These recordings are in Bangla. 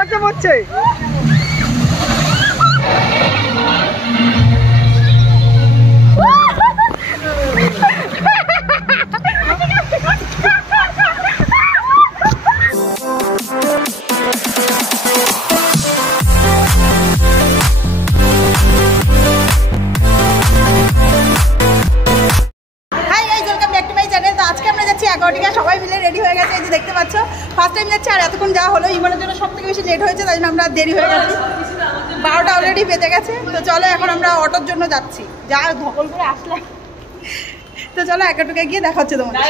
পড়ছে পড়ছে। সবাই মিলে রেডি হয়ে গেছে, এই যে দেখতে পাচ্ছ ফার্স্ট টাইম যাচ্ছে। আর এতক্ষণ যা হলো ইমনের জন্য সব থেকে বেশি লেট হয়েছে, তাই জন্য আমরা দেরি হয়ে গেছি। 12টা অলরেডি বেজে গেছে। তো চলো এখন আমরা অটোর জন্য যাচ্ছি, যা ধকল করে আসলাম। তো চলো একাটুকে গিয়ে দেখা হচ্ছে তোমাদের।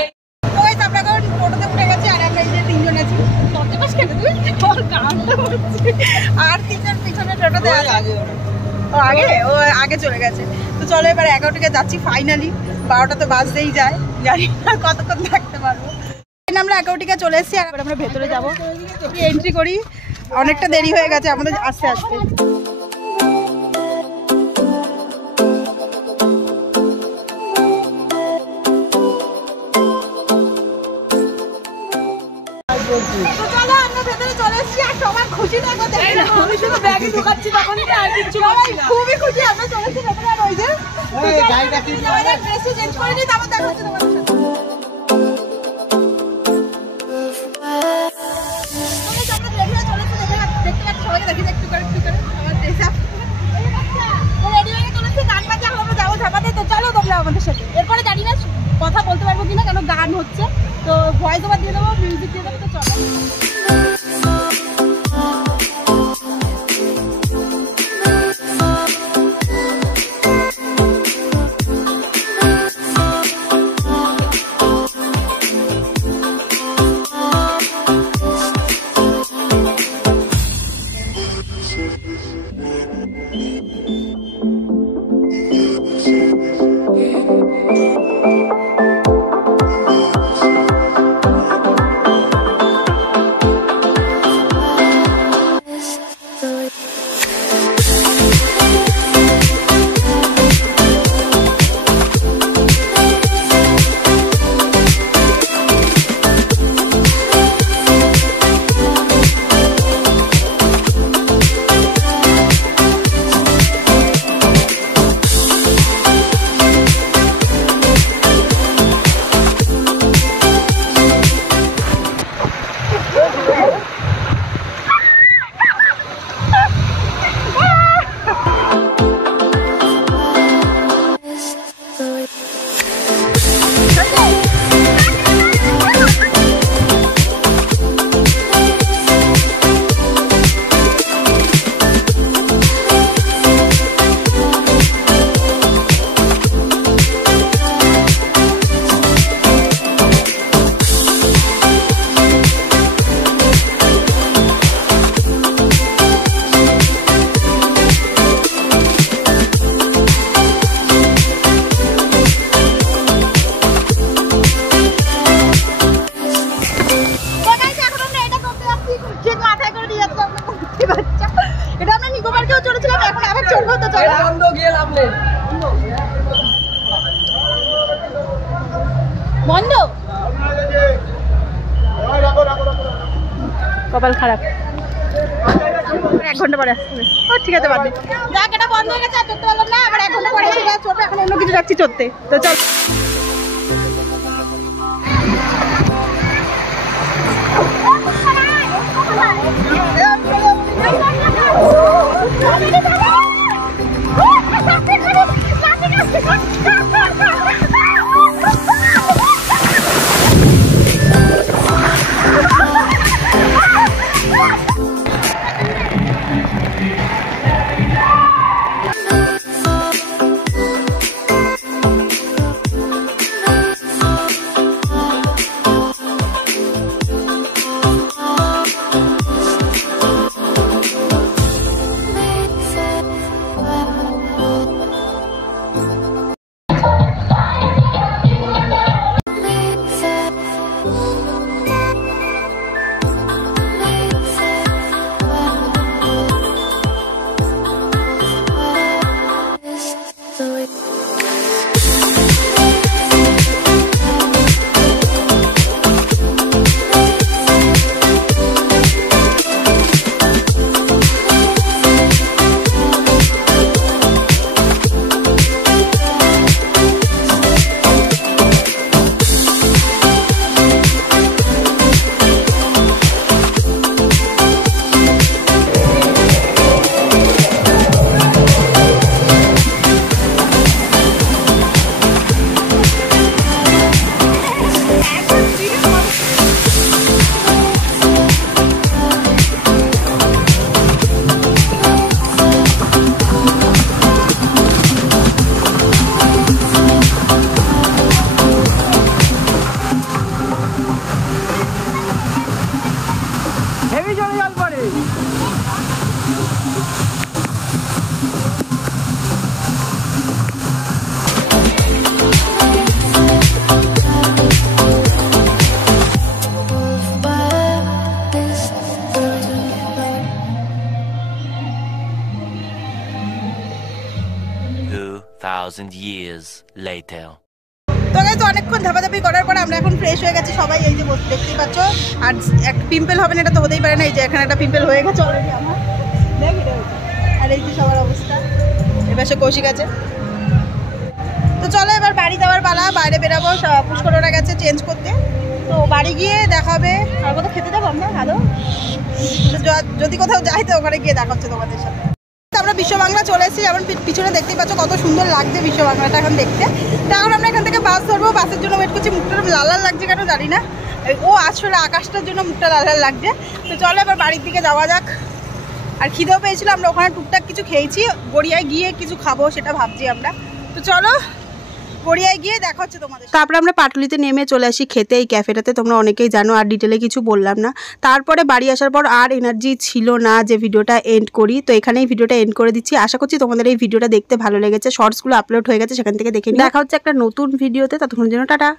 ওই তো আমরা এখন অটোতে উঠে গেছি, আর আমরা এই যে 3জন আছি। সত্যি পাস কেন তুই আর 3জন পিছনে টোটোতে আছে। ও আগে চলে গেছে। তো চলো এবার 11টাকে যাচ্ছি ফাইনালি। 12টা তো বাজতেই যায়, জানি না কতক্ষণ থাকতে পারবো। আমরা 11টাকে চলে এসেছি, আর আমরা ভেতরে যাবো, এন্ট্রি করি। অনেকটা দেরি হয়ে গেছে আমাদের আস্তে আস্তে। চলো আমরা ভেতরে চলে এসেছি, আর সবার খুশি দেখো। খুবই খুশি আমরা চলেছি ভেতরে। আর ওই যে ড্রেস চেঞ্জ করে নিই, তারপর দেখা হচ্ছে তোমাদের সাথে। আমাদের সাথে এরপরে জানি না কথা বলতে পারবো কিনা, কেন গান হচ্ছে। তো ভয়েস ওভার দিয়ে দেবো, মিউজিক দিয়ে দেবো। তো চলো বন্ধ, কপাল খারাপ। 1 ঘন্টা পরে আসবে। ঠিক আছে বাদ দেখ, এটা বন্ধ হয়ে গেছে, আর চড়তে পারলাম না। আবার 1 ঘন্টা পরে এসে চড়বে, এখন অন্য কিছু যাচ্ছি চড়তে। তো চল 2,000 years later. তো গাইস অনেকক্ষণ ধাপাধাপি করার পর আমরা এখন ফ্রেশ হয়ে গেছি সবাই, এই যে দেখতেই পাচ্ছ। আর এক পিম্পল হবে না এটা তো হতেই পারে না, এই যে এখানে একটা পিম্পল হয়ে গেছে অলরেডি আমার, দেখ এটা। আর এই যে সবার অবস্থা, এবার সে কৌশিক আছে। তো চলো এবার বাড়ি যাওয়ার পালা, বাইরে বেরাবো, পুষ্কররা গেছে চেঞ্জ করতে। তো বাড়ি গিয়ে দেখা হবে। আর কোথাও খেতে যাবো আমরা ভালো, যদি কোথাও যাই তো ওখানে গিয়ে দেখা হচ্ছে তোমাদের সাথে। আমরা বিশ্ব বাংলা চলে এসেছি, যেমন পিছনে দেখতেই পাচ্ছ কত সুন্দর লাগছে বিশ্ব বাংলাটা এখন দেখতে। তো এখন আমরা এখান থেকে বাস ধরবো, বাসের জন্য ওয়েট করছি। মুখটা লাল লাল লাগছে কেন জানি না, ও আসলে আকাশটার জন্য মুখটা লাল লাল লাগছে। তো চলো এবার বাড়ির দিকে যাওয়া যাক। আর খিদেও পেয়েছিল, আমরা ওখানে টুকটাক কিছু খেয়েছি, গড়িয়ায় গিয়ে কিছু খাবো সেটা ভাবছি আমরা। তো চলো গড়িয়ায় গিয়ে দেখা হচ্ছে তোমাদের। তারপরে আমরা পাটুলিতে নেমে চলে আসি খেতে, এই ক্যাফেটাতে, তোমরা অনেকেই জানো, আর ডিটেলে কিছু বললাম না। তারপরে বাড়ি আসার পর আর এনার্জি ছিল না যে ভিডিওটা এন্ড করি, তো এখানেই ভিডিওটা এন্ড করে দিচ্ছি। আশা করছি তোমাদের এই ভিডিওটা দেখতে ভালো লেগেছে। শর্টসগুলো আপলোড হয়ে গেছে, সেখান থেকে দেখে দেখা হচ্ছে একটা নতুন ভিডিওতে। ততক্ষণের জন্য টাটা।